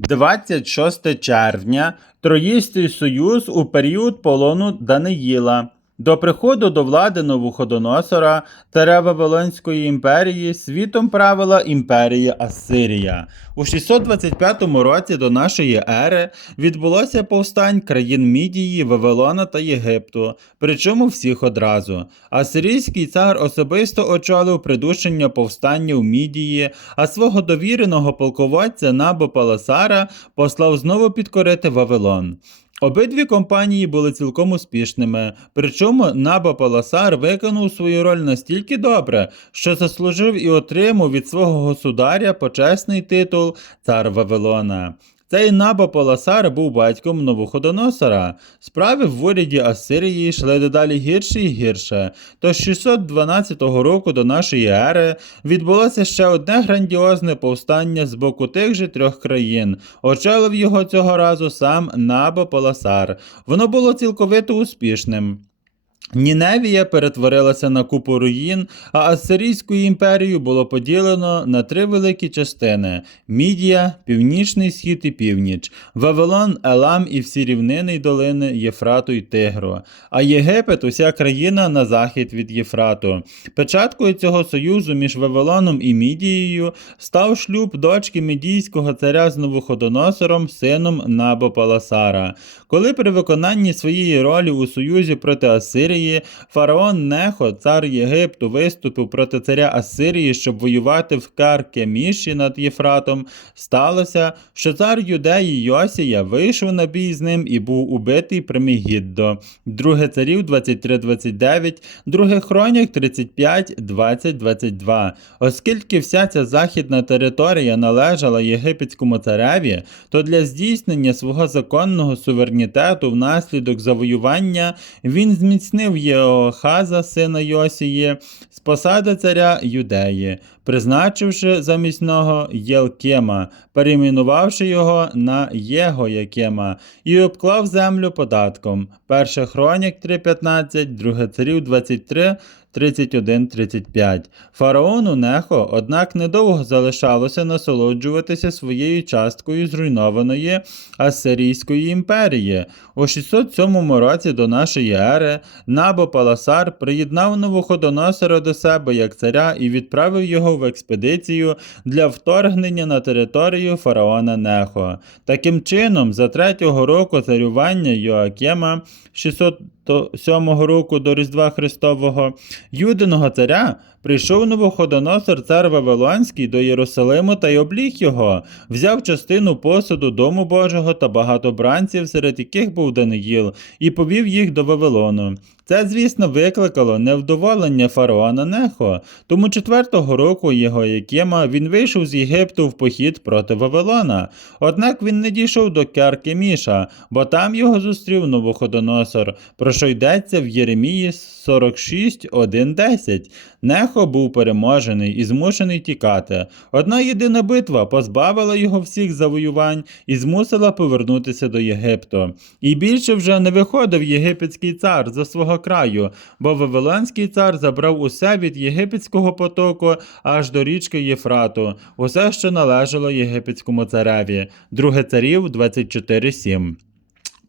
26 червня Троїстий союз у період полону Даниїла. До приходу до влади Новоходоносора царя Вавилонської імперії світом правила імперія Ассирія. У 625 році до нашої ери відбулося повстань країн Мідії, Вавилона та Єгипту, причому всіх одразу. Асирійський цар особисто очолив придушення повстання в Мідії, а свого довіреного полководця Набопаласара послав знову підкорити Вавилон. Обидві компанії були цілком успішними, причому Набопаласар виконав свою роль настільки добре, що заслужив і отримав від свого государя почесний титул цар Вавилона. Цей Набополосар був батьком Новоходоносора. Справи в уряді Асирії йшли дедалі гірше і гірше. Тож 612 року до нашої ери відбулося ще одне грандіозне повстання з боку тих же трьох країн. Очолив його цього разу сам Набополосар. Воно було цілковито успішним. Ніневія перетворилася на купу руїн, а Ассирійську імперію було поділено на три великі частини: Мідія, Північний Схід і Північ, Вавилон, Елам і всі рівнини й долини Єфрату й Тигру, а Єгипет уся країна на захід від Єфрату. Печаткою цього союзу між Вавилоном і Мідією став шлюб дочки мідійського царя з Новоходоносором, сином Набопаласара. Коли при виконанні своєї ролі у союзі проти Асирії фараон Нехо, цар Єгипту, виступив проти царя Асирії, щоб воювати в Каркеміші над Єфратом, сталося, що цар Юдеї Йосія вийшов на бій з ним і був убитий при Мегіддо. Друге царів 23-29, друге хронік 35-20-22. Оскільки вся ця західна територія належала єгипетському цареві, то для здійснення свого законного суверенітету внаслідок завоювання він зміцнив Єохаза, сина Йосії, з посади царя Юдеї, призначивши замість нього Єлкема, перейменувавши його на Єгоякема, і обклав землю податком. 1 хронік 3.15, 2 царів 23, 31-35. Фараону Нехо, однак, недовго залишалося насолоджуватися своєю часткою зруйнованої Ассирійської імперії. У 607 році до нашої ери Набопаласар приєднав Новоходоносора до себе як царя і відправив його в експедицію для вторгнення на територію фараона Нехо. Таким чином, за третього року царювання Йоакема 607 року до Різдва Христового Юдиного царя прийшов Новоходоносор цар Вавилонський до Єрусалиму та й обліг його, взяв частину посуду Дому Божого та багато бранців, серед яких був Даниїл, і повів їх до Вавилону. Це, звісно, викликало невдоволення фараона Нехо, тому четвертого року його Якема він вийшов з Єгипту в похід проти Вавилона. Однак він не дійшов до Керкеміша, бо там його зустрів Новоходоносор, про що йдеться в Єремії 46, 1, 10. Нехо був переможений і змушений тікати. Одна єдина битва позбавила його всіх завоювань і змусила повернутися до Єгипту. І більше вже не виходив єгипетський цар за свого краю, бо Вавилонський цар забрав усе від єгипетського потоку аж до річки Єфрату, усе, що належало єгипетському цареві. Друге царів 24.7.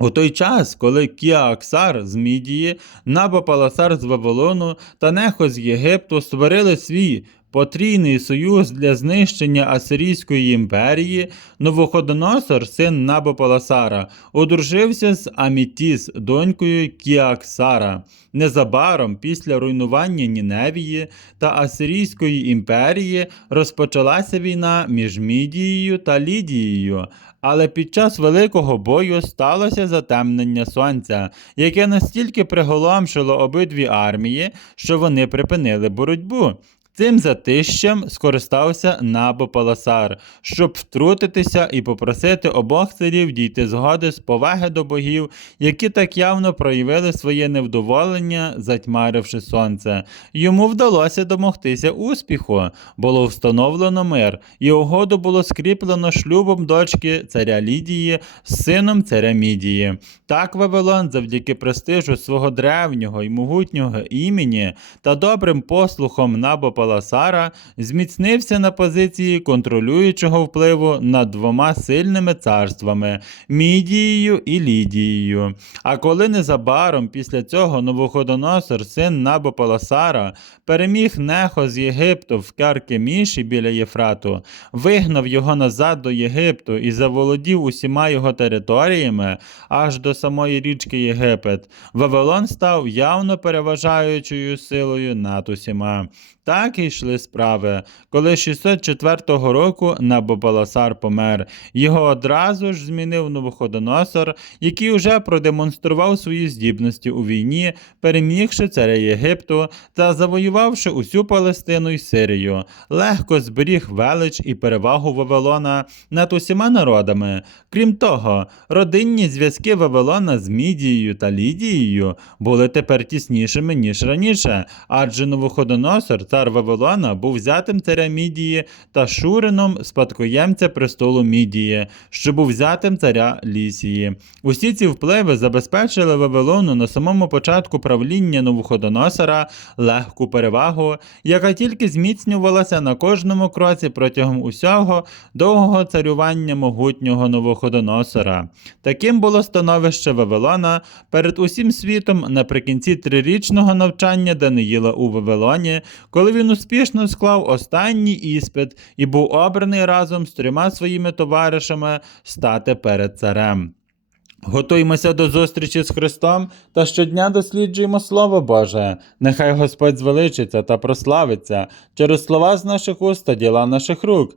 У той час, коли Кіааксар з Мідії, Набопаласар з Вавилону та Нехо з Єгипту створили свій потрійний союз для знищення Асирійської імперії, Новоходоносор, син Набопаласара, одружився з Амітіс, донькою Кіаксара. Незабаром після руйнування Ніневії та Асирійської імперії розпочалася війна між Мідією та Лідією. Але під час великого бою сталося затемнення сонця, яке настільки приголомшило обидві армії, що вони припинили боротьбу. Цим затищем скористався Набопаласар, щоб втрутитися і попросити обох царів дійти згоди з поваги до богів, які так явно проявили своє невдоволення, затьмаривши сонце. Йому вдалося домогтися успіху. Було встановлено мир, і угоду було скріплено шлюбом дочки царя Лідії з сином царя Мідії. Так Вавилон, завдяки престижу свого древнього і могутнього імені та добрим послухом Набопаласара, Набопаласара зміцнився на позиції контролюючого впливу над двома сильними царствами Мідією і Лідією. А коли незабаром після цього Новоходоносор, син Набопаласара, переміг Нехо з Єгипту в Каркеміші біля Єфрату, вигнав його назад до Єгипту і заволодів усіма його територіями аж до самої річки Єгипет, Вавилон став явно переважаючою силою над усіма. Так і йшли справи. Коли 604 року Набопаласар помер, його одразу ж змінив Новоходоносор, який уже продемонстрував свої здібності у війні, перемігши царя Єгипту та завоювавши усю Палестину й Сирію, легко зберіг велич і перевагу Вавилона над усіма народами. Крім того, родинні зв'язки Вавилона з Мідією та Лідією були тепер тіснішими, ніж раніше, адже Новоходоносор, цар Вавилона, був взятим царя Мідії та Шурином, спадкоємця престолу Мідії, що був взятим царя Лісії. Усі ці впливи забезпечили Вавилону на самому початку правління Новоходоносора легку перевагу, яка тільки зміцнювалася на кожному кроці протягом усього довгого царювання могутнього Новоходоносора. Таким було становище Вавилона перед усім світом наприкінці трирічного навчання Даниїла у Вавилоні, коли він успішно склав останній іспит і був обраний разом з трьома своїми товаришами стати перед царем. Готуймося до зустрічі з Христом та щодня досліджуємо Слово Боже. Нехай Господь звеличиться та прославиться через слова з наших уст та діла наших рук.